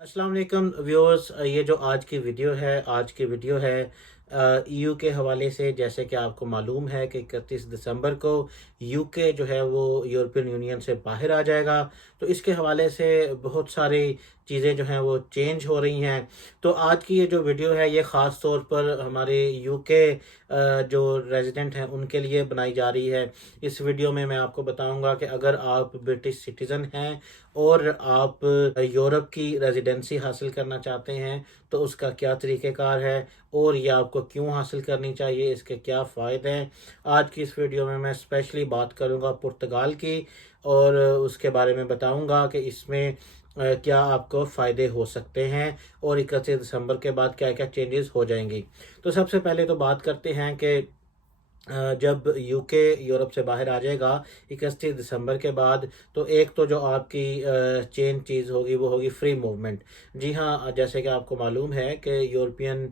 अस्सलाम वालेकुम व्यूअर्स, ये जो आज की वीडियो है ईयू के हवाले से। जैसे कि आपको मालूम है कि 31 दिसंबर को यूके जो है वो यूरोपियन यूनियन से बाहर आ जाएगा। तो इसके हवाले से बहुत सारी चीज़ें जो हैं वो चेंज हो रही हैं। तो आज की ये जो वीडियो है ये ख़ास तौर पर हमारे यूके जो रेजिडेंट हैं उनके लिए बनाई जा रही है। इस वीडियो में मैं आपको बताऊंगा कि अगर आप ब्रिटिश सिटीज़न हैं और आप यूरोप की रेजिडेंसी हासिल करना चाहते हैं तो उसका क्या तरीक़ेकार है और ये आपको क्यों हासिल करनी चाहिए, इसके क्या फ़ायदे हैं। आज की इस वीडियो में मैं स्पेशली बात करूंगा पुर्तगाल की और उसके बारे में बताऊंगा कि इसमें क्या आपको फ़ायदे हो सकते हैं और 31 दिसंबर के बाद क्या क्या चेंजेस हो जाएंगी। तो सबसे पहले तो बात करते हैं कि जब यूके यूरोप से बाहर आ जाएगा 31 दिसंबर के बाद, तो एक तो जो आपकी चेन चीज़ होगी वो होगी फ्री मूवमेंट। जी हाँ, जैसे कि आपको मालूम है कि यूरोपियन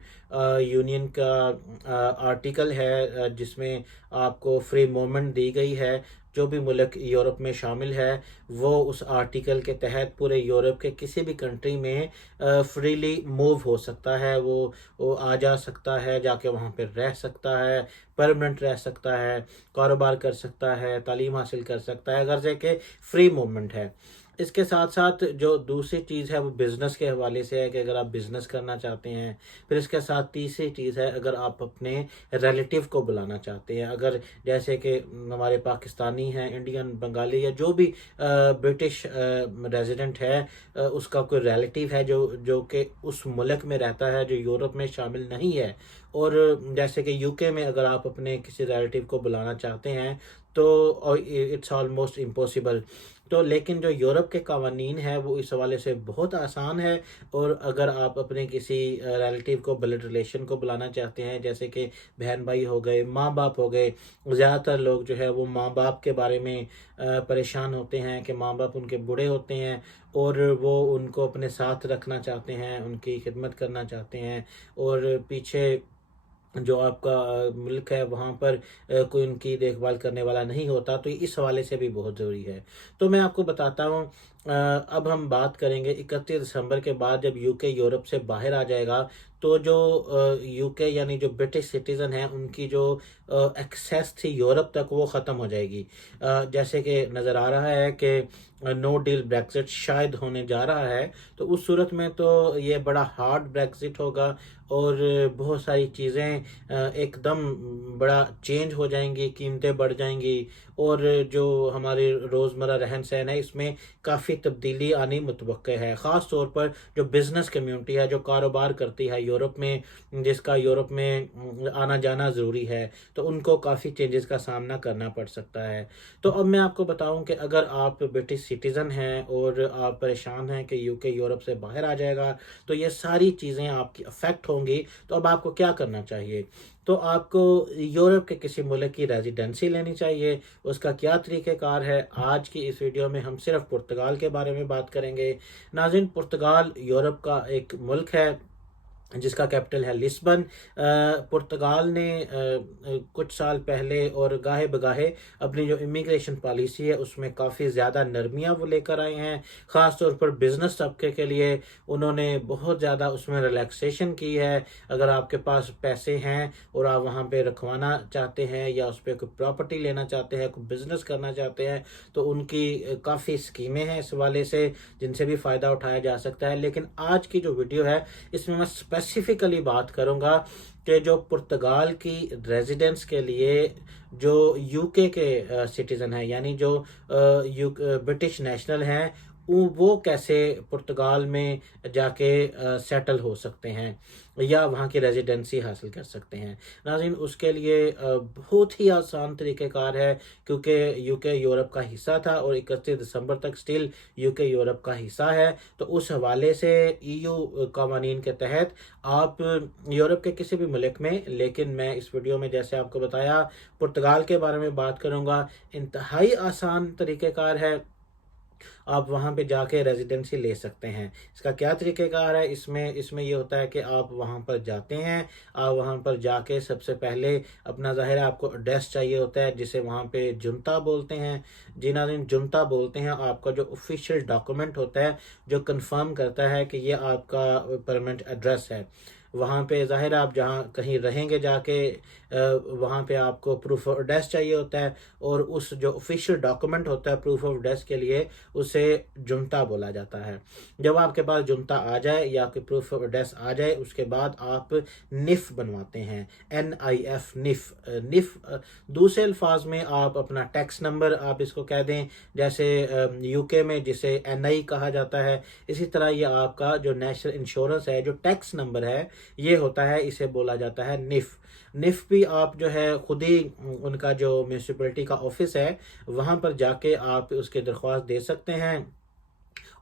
यूनियन का आर्टिकल है जिसमें आपको फ्री मूवमेंट दी गई है। जो भी मुल्क यूरोप में शामिल है वो उस आर्टिकल के तहत पूरे यूरोप के किसी भी कंट्री में फ्रीली मूव हो सकता है। वो आ जा सकता है, जाके वहाँ पे रह सकता है, परमानेंट रह सकता है, कारोबार कर सकता है, तालीम हासिल कर सकता है, गर्जे के फ्री मूवमेंट है। इसके साथ साथ जो दूसरी चीज़ है वो बिज़नेस के हवाले से है कि अगर आप बिज़नेस करना चाहते हैं। फिर इसके साथ तीसरी चीज़ है अगर आप अपने रिलेटिव को बुलाना चाहते हैं। अगर जैसे कि हमारे पाकिस्तानी हैं, इंडियन, बंगाली या जो भी ब्रिटिश रेजिडेंट है, उसका कोई रिलेटिव है जो कि उस मुल्क में रहता है जो यूरोप में शामिल नहीं है। और जैसे कि यूके में अगर आप अपने किसी रिलेटिव को बुलाना चाहते हैं तो इट्स ऑलमोस्ट इम्पॉसिबल। तो लेकिन जो यूरोप के कवानीन है वो इस हवाले से बहुत आसान है। और अगर आप अपने किसी रिलेटिव को, ब्लड रिलेशन को बुलाना चाहते हैं, जैसे कि बहन भाई हो गए, माँ बाप हो गए। ज़्यादातर लोग जो है वो माँ बाप के बारे में परेशान होते हैं कि माँ बाप उनके बूढ़े होते हैं और वो उनको अपने साथ रखना चाहते हैं, उनकी खिदमत करना चाहते हैं। और पीछे जो आपका मुल्क है वहाँ पर कोई उनकी देखभाल करने वाला नहीं होता। तो इस हवाले से भी बहुत ज़रूरी है। तो मैं आपको बताता हूँ। अब हम बात करेंगे 31 दिसंबर के बाद जब यूके यूरोप से बाहर आ जाएगा तो जो यूके यानी जो ब्रिटिश सिटीज़न हैं उनकी जो एक्सेस थी यूरोप तक वो ख़त्म हो जाएगी। जैसे कि नज़र आ रहा है कि नो डील ब्रेक्सिट शायद होने जा रहा है। तो उस सूरत में तो ये बड़ा हार्ड ब्रेक्सिट होगा और बहुत सारी चीज़ें एकदम बड़ा चेंज हो जाएंगी, कीमतें बढ़ जाएंगी और जो हमारे रोज़मर्रा रहन सहन है इसमें काफ़ी तब्दीली आनी मुतवक्के है। ख़ास तौर पर जो बिज़नेस कम्युनिटी है, जो कारोबार करती है यूरोप में, जिसका यूरोप में आना जाना ज़रूरी है, तो उनको काफ़ी चेंजेस का सामना करना पड़ सकता है। तो अब मैं आपको बताऊं कि अगर आप ब्रिटिश सिटीज़न हैं और आप परेशान हैं कि यूके यूरोप से बाहर आ जाएगा तो ये सारी चीज़ें आपकी अफेक्ट होंगी। तो अब आपको क्या करना चाहिए? तो आपको यूरोप के किसी मुल्क की रेजिडेंसी लेनी चाहिए। उसका क्या तरीक़ेकार है, आज की इस वीडियो में हम सिर्फ पुर्तगाल के बारे में बात करेंगे। नाज़रीन, पुर्तगाल यूरोप का एक मुल्क है जिसका कैपिटल है लिस्बन। पुर्तगाल ने कुछ साल पहले और गाहे बगाहे अपनी जो इमिग्रेशन पॉलिसी है उसमें काफ़ी ज़्यादा नरमियाँ वो लेकर आए हैं। ख़ास तौर पर बिज़नेस तबके के लिए उन्होंने बहुत ज़्यादा उसमें रिलैक्सेशन की है। अगर आपके पास पैसे हैं और आप वहाँ पे रखवाना चाहते हैं या उस पर कोई प्रॉपर्टी लेना चाहते हैं, कोई बिज़नेस करना चाहते हैं, तो उनकी काफ़ी स्कीमें हैं इस वाले से जिनसे भी फ़ायदा उठाया जा सकता है। लेकिन आज की जो वीडियो है इसमें मैं स्पेसिफिकली बात करूंगा कि जो पुर्तगाल की रेजिडेंस के लिए जो यूके के सिटीज़न हैं, यानी जो ब्रिटिश नेशनल हैं, वो कैसे पुर्तगाल में जाके सेटल हो सकते हैं या वहाँ की रेजिडेंसी हासिल कर सकते हैं। नाज़रीन, उसके लिए बहुत ही आसान तरीक़ेकार है क्योंकि यूके यूरोप का हिस्सा था और 31 दिसंबर तक स्टिल यूके यूरोप का हिस्सा है। तो उस हवाले से ईयू कवानीन के तहत आप यूरोप के किसी भी मुल्क में, लेकिन मैं इस वीडियो में जैसे आपको बताया पुर्तगाल के बारे में बात करूंगा। इंतहाई आसान तरीक़ेकार है आप वहाँ पे जाके रेजिडेंसी ले सकते हैं। इसका क्या तरीक़ेकार है, इसमें इसमें ये होता है कि आप वहाँ पर जाते हैं, आप वहाँ पर जाके सबसे पहले अपना ज़ाहिर है आपको एड्रेस चाहिए होता है, जिसे वहाँ पे जुनता बोलते हैं। जी नाज़रीन, जुनता बोलते हैं आपका जो ऑफ़िशियल डॉक्यूमेंट होता है, जो कन्फ़र्म करता है कि ये आपका परमानेंट एड्रेस है। वहाँ पे ज़ाहिर है आप जहाँ कहीं रहेंगे जाके वहाँ पे आपको प्रूफ़ ऑफ एड्रेस चाहिए होता है, और उस जो ऑफ़िशियल डॉक्यूमेंट होता है प्रूफ़ ऑफ एड्रेस के लिए, उसे जुनता बोला जाता है। जब आपके पास जुनता आ जाए या आपके प्रूफ़ ऑफ एड्रेस आ जाए, उसके बाद आप निफ़ बनवाते हैं, NIF, निफ़। दूसरे अल्फ़ाज़ में आप अपना टैक्स नंबर आप इसको कह दें, जैसे यूके में जिसे NI कहा जाता है, इसी तरह ये आपका जो नेशनल इंश्योरेंस है, जो टैक्स नंबर है, ये होता है, इसे बोला जाता है निफ़। निफ़ भी आप जो है खुद ही उनका जो म्यूनसिपैलिटी का ऑफ़िस है, वहाँ पर जाके आप उसकी दरख्वास्त दे सकते हैं,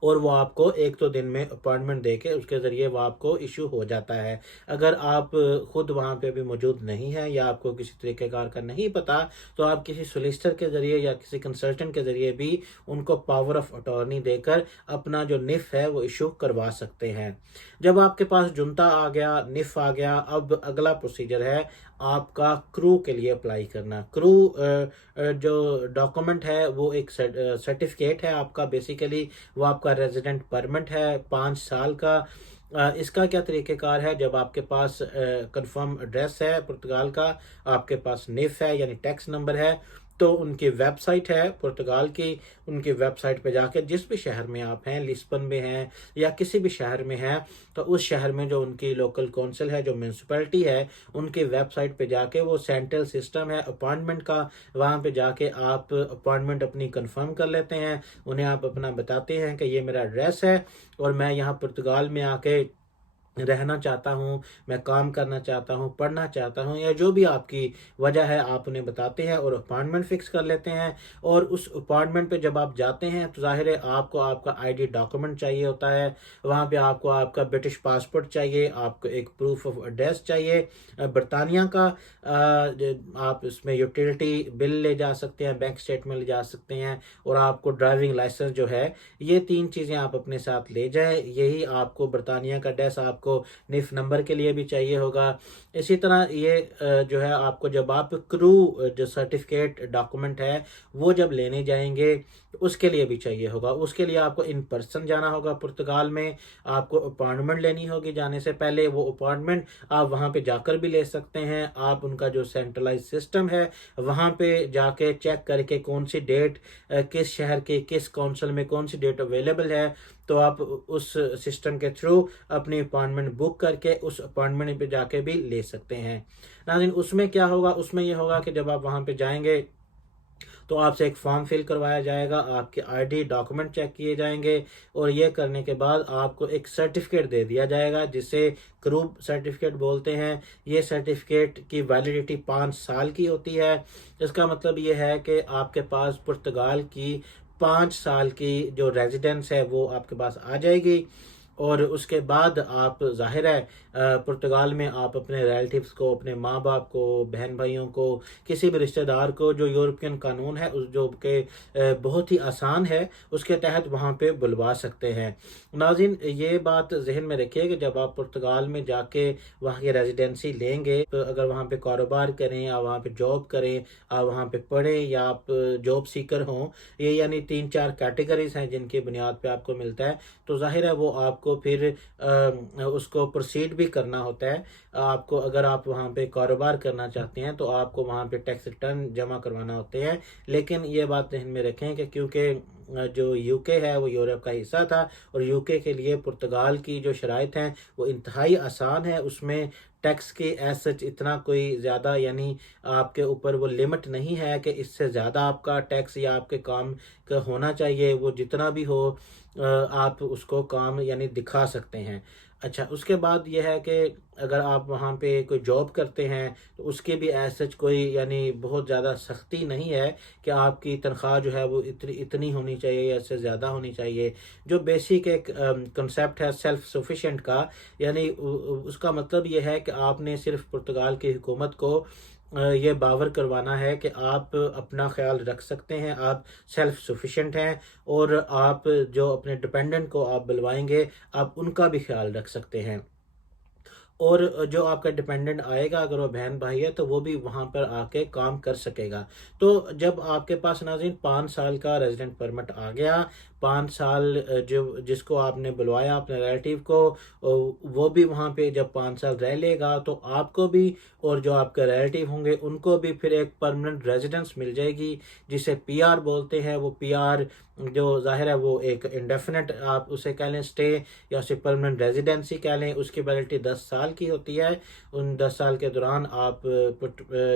और वो आपको 1-2 दिन में अपॉइंटमेंट देके उसके ज़रिए वो आपको इश्यू हो जाता है। अगर आप खुद वहाँ पे भी मौजूद नहीं हैं या आपको किसी तरीक़ेकार का नहीं पता, तो आप किसी सॉलिसिटर के ज़रिए या किसी कंसल्टेंट के ज़रिए भी उनको पावर ऑफ अटॉर्नी देकर अपना जो निफ़ है वो इश्यू करवा सकते हैं। जब आपके पास जुनता आ गया, निफ़ आ गया, अब अगला प्रोसीजर है आपका क्रू के लिए अप्लाई करना। क्रू जो डॉक्यूमेंट है वो एक सर्टिफ़िकेट है आपका, बेसिकली वो आपका रेजिडेंट परमिट है 5 साल का। इसका क्या तरीक़ेकार है, जब आपके पास कंफर्म एड्रेस है पुर्तगाल का, आपके पास निफ़ है यानी टैक्स नंबर है, तो उनकी वेबसाइट है पुर्तगाल की, उनकी वेबसाइट पे जाके जिस भी शहर में आप हैं, लिस्बन में हैं या किसी भी शहर में हैं, तो उस शहर में जो उनकी लोकल कौंसिल है, जो म्यूनसिपैलिटी है, उनकी वेबसाइट पे जाके वो सेंट्रल सिस्टम है अपॉइंटमेंट का, वहाँ पे जाके आप अपॉइंटमेंट अपनी कंफर्म कर लेते हैं। उन्हें आप अपना बताते हैं कि ये मेरा एड्रेस है और मैं यहाँ पुर्तगाल में आके रहना चाहता हूँ, मैं काम करना चाहता हूँ, पढ़ना चाहता हूँ, या जो भी आपकी वजह है आप उन्हें बताते हैं और अपॉइंटमेंट फ़िक्स कर लेते हैं। और उस अपॉइंटमेंट पे जब आप जाते हैं तो ज़ाहिर है आपको आपका आईडी डॉक्यूमेंट चाहिए होता है, वहाँ पे आपको आपका ब्रिटिश पासपोर्ट चाहिए, आपको एक प्रूफ ऑफ एड्रेस चाहिए बरतानिया का, आप इसमें यूटिलिटी बिल ले जा सकते हैं, बैंक स्टेटमेंट ले जा सकते हैं, और आपको ड्राइविंग लाइसेंस जो है, ये 3 चीज़ें आप अपने साथ ले जाएँ। यही आपको बरतानिया का एड्रेस आपको निफ़ नंबर के लिए भी चाहिए होगा। इसी तरह ये जो है आपको जब आप क्रू जो सर्टिफ़िकेट डॉक्यूमेंट है, वो जब लेने जाएँगे, उसके लिए भी चाहिए होगा। उसके लिए आपको इन पर्सन जाना होगा पुर्तगाल में, आपको अपॉइंटमेंट लेनी होगी जाने से पहले। वो अपॉइंटमेंट आप वहाँ पे जाकर भी ले सकते हैं। आप उनका जो सेंट्रलाइज़्ड सिस्टम है, वहाँ पे जाके चेक करके कौन-सी डेट किस शहर के किस काउंसिल में कौन-सी डेट अवेलेबल है, तो आप उस सिस्टम के थ्रू अपनी अपॉइंटमेंट बुक करके उस अपॉइंटमेंट पे जाके भी ले सकते हैं। नाज़रीन, उसमें क्या होगा, उसमें ये होगा कि जब आप वहाँ पे जाएँगे तो आपसे एक फॉर्म फिल करवाया जाएगा, आपके आईडी डॉक्यूमेंट चेक किए जाएंगे, और ये करने के बाद आपको एक सर्टिफिकेट दे दिया जाएगा जिसे क्रूब सर्टिफिकेट बोलते हैं। ये सर्टिफिकेट की वैलिडिटी 5 साल की होती है। इसका मतलब ये है कि आपके पास पुर्तगाल की 5 साल की जो रेजिडेंस है वो आपके पास आ जाएगी, और उसके बाद आप ज़ाहिर है पुर्तगाल में आप अपने रिलेटिव्स को, अपने माँ-बाप को, बहन-भाइयों को, किसी भी रिश्तेदार को, जो यूरोपियन कानून है उस जो कि बहुत ही आसान है, उसके तहत वहाँ पे बुलवा सकते हैं। नाज़रीन, ये बात ज़हन में रखिए कि जब आप पुर्तगाल में जाके वहाँ की रेज़िडेंसी लेंगे, तो अगर वहाँ पे कारोबार करें या वहाँ पे जॉब करें, आप वहाँ पे पढ़ें या आप जॉब सीकर हों, ये यानी 3-4 कैटेगरीज़ हैं जिनकी बुनियाद पे आपको मिलता है, तो ज़ाहिर है वो आपको फिर उसको प्रोसीड भी करना होता है। आपको अगर आप वहाँ पे कारोबार करना चाहते हैं तो आपको वहाँ पे टैक्स रिटर्न जमा करवाना होते हैं। लेकिन ये बात ध्यान में रखें कि क्योंकि जो यूके है वो यूरोप का हिस्सा था, और यूके के लिए पुर्तगाल की जो शराइत हैं वो इंतहाई आसान है। उसमें टैक्स की एज सच इतना कोई ज़्यादा यानी आपके ऊपर वो लिमिट नहीं है कि इससे ज़्यादा आपका टैक्स या आपके काम का होना चाहिए। वो जितना भी हो आप उसको काम यानी दिखा सकते हैं। अच्छा, उसके बाद ये है कि अगर आप वहाँ पे कोई जॉब करते हैं तो उसकी भी एज सच कोई यानी बहुत ज़्यादा सख्ती नहीं है कि आपकी तनख्वाह जो है वो इतनी इतनी होनी चाहिए या इससे ज़्यादा होनी चाहिए। जो बेसिक एक कंसेप्ट है सेल्फ सफिशिएंट का, यानी उसका मतलब ये है कि आपने सिर्फ पुर्तगाल की हुकूमत को ये बावर करवाना है कि आप अपना ख्याल रख सकते हैं, आप सेल्फ सफिशिएंट हैं, और आप जो अपने डिपेंडेंट को आप बुलवाएंगे, आप उनका भी ख्याल रख सकते हैं। और जो आपका डिपेंडेंट आएगा, अगर वो बहन भाई है, तो वो भी वहाँ पर आके काम कर सकेगा। तो जब आपके पास नाज़रीन 5 साल का रेजिडेंट परमिट आ गया, 5 साल जो जिसको आपने बुलवाया अपने रिलेटिव को, वो भी वहाँ पे जब 5 साल रह लेगा, तो आपको भी और जो आपके रिलेटिव होंगे उनको भी फिर एक परमानेंट रेजिडेंस मिल जाएगी, जिसे पीआर बोलते हैं। वो पीआर जो ज़ाहिर है वो एक इंडेफिनेट आप उसे कह लें स्टे, या उसे परमानेंट रेजिडेंसी कह लें। उसकी वैलिडिटी 10 साल की होती है। उन 10 साल के दौरान आप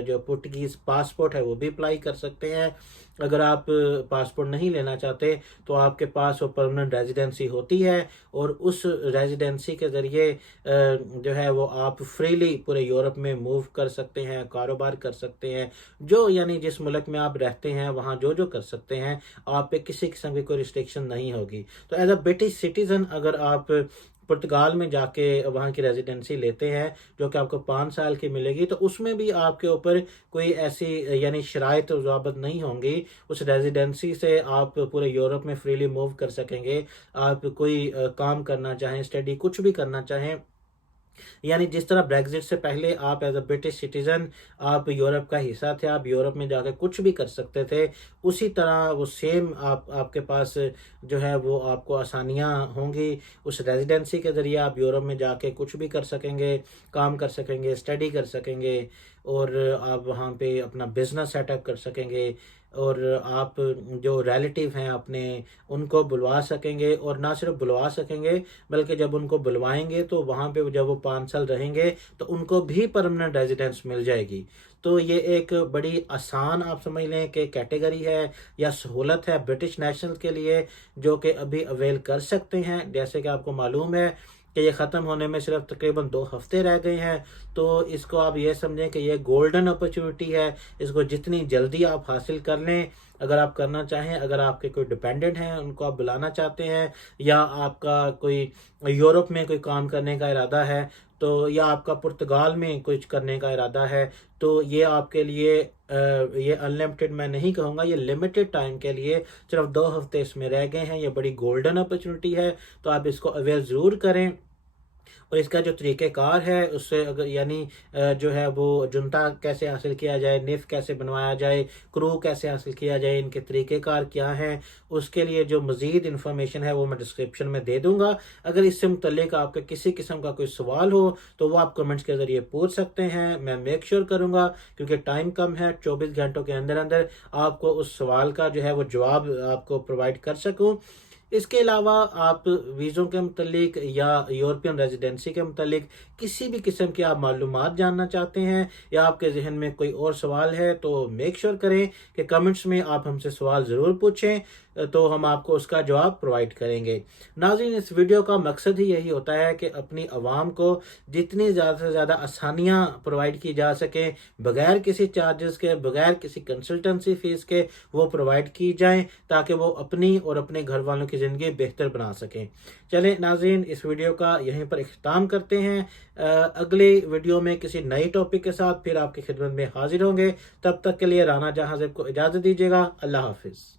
जो पुर्तगीज़ पासपोर्ट है वो भी अप्लाई कर सकते हैं। अगर आप पासपोर्ट नहीं लेना चाहते, तो आपके पास वो परमानेंट रेजिडेंसी होती है, और उस रेजिडेंसी के ज़रिए जो है वो आप फ्रीली पूरे यूरोप में मूव कर सकते हैं, कारोबार कर सकते हैं। जो यानी जिस मुल्क में आप रहते हैं वहाँ जो जो कर सकते हैं, आप पे किसी किस्म की कोई रिस्ट्रिक्शन नहीं होगी। तो एज अ ब्रिटिश सिटीज़न अगर आप पुर्तगाल में जाके वहाँ की रेजिडेंसी लेते हैं, जो कि आपको 5 साल की मिलेगी, तो उसमें भी आपके ऊपर कोई ऐसी यानी शराइत और ज़वाबित नहीं होंगी। उस रेजिडेंसी से आप पूरे यूरोप में फ्रीली मूव कर सकेंगे। आप कोई काम करना चाहें, स्टडी कुछ भी करना चाहें, यानी जिस तरह ब्रेग्जिट से पहले आप एज अ ब्रिटिश सिटीजन आप यूरोप का हिस्सा थे, आप यूरोप में जाकर कुछ भी कर सकते थे, उसी तरह वो सेम आपके पास जो है वो आपको आसानियाँ होंगी। उस रेजिडेंसी के ज़रिए आप यूरोप में जाके कुछ भी कर सकेंगे, काम कर सकेंगे, स्टडी कर सकेंगे, और आप वहाँ पे अपना बिजनेस सेटअप कर सकेंगे, और आप जो रिलेटिव हैं अपने उनको बुलवा सकेंगे। और ना सिर्फ बुलवा सकेंगे, बल्कि जब उनको बुलवाएंगे तो वहाँ पे जब वो 5 साल रहेंगे तो उनको भी परमानेंट रेजिडेंस मिल जाएगी। तो ये एक बड़ी आसान आप समझ लें कि कैटेगरी है या सहूलत है ब्रिटिश नेशनल के लिए, जो कि अभी अवेल कर सकते हैं। जैसे कि आपको मालूम है कि ये ख़त्म होने में सिर्फ तकरीबन 2 हफ्ते रह गए हैं, तो इसको आप ये समझें कि ये गोल्डन अपॉर्चुनिटी है। इसको जितनी जल्दी आप हासिल कर लें, अगर आप करना चाहें, अगर आपके कोई डिपेंडेंट हैं उनको आप बुलाना चाहते हैं, या आपका कोई यूरोप में कोई काम करने का इरादा है, तो या आपका पुर्तगाल में कुछ करने का इरादा है, तो ये आपके लिए ये अनलिमिटेड मैं नहीं कहूँगा, ये लिमिटेड टाइम के लिए सिर्फ 2 हफ्ते इसमें रह गए हैं। ये बड़ी गोल्डन अपॉर्चुनिटी है, तो आप इसको अवेल ज़रूर करें। और इसका जो तरीक़ेकार है उससे अगर यानी जो है वो जुनता कैसे हासिल किया जाए, निफ़ कैसे बनवाया जाए, क्रू कैसे हासिल किया जाए, इनके तरीक़ेकार क्या हैं, उसके लिए जो मज़ीद इन्फॉर्मेशन है वो मैं डिस्क्रिप्शन में दे दूँगा। अगर इससे मुतल्लिक आपके किसी किस्म का कोई सवाल हो तो वो आप कमेंट्स के ज़रिए पूछ सकते हैं। मैं मेक श्योर करूँगा, क्योंकि टाइम कम है, 24 घंटों के अंदर अंदर आपको उस सवाल का जो है वो जवाब आपको प्रोवाइड कर सकूँ। इसके अलावा आप वीज़ों के मुतल्लिक या यूरोपियन रेजिडेंसी के मुतल्लिक किसी भी किस्म की आप मालूमात जानना चाहते हैं, या आपके जहन में कोई और सवाल है, तो मेक श्योर करें कि कमेंट्स में आप हमसे सवाल ज़रूर पूछें, तो हम आपको उसका जवाब प्रोवाइड करेंगे। नाज़रीन, इस वीडियो का मकसद ही यही होता है कि अपनी आवाम को जितनी ज़्यादा से ज़्यादा आसानियाँ प्रोवाइड की जा सकें, बगैर किसी चार्जेस के, बगैर किसी कंसल्टेंसी फ़ीस के वो प्रोवाइड की जाएँ, ताकि वो अपनी और अपने घर वालों की ज़िंदगी बेहतर बना सकें। चलें नाज़रीन, इस वीडियो का यहीं पर इख्तिताम करते हैं। अगले वीडियो में किसी नई टॉपिक के साथ फिर आपकी खिदमत में हाजिर होंगे। तब तक के लिए राना जहां को इजाज़त दीजिएगा। अल्लाह हाफिज़।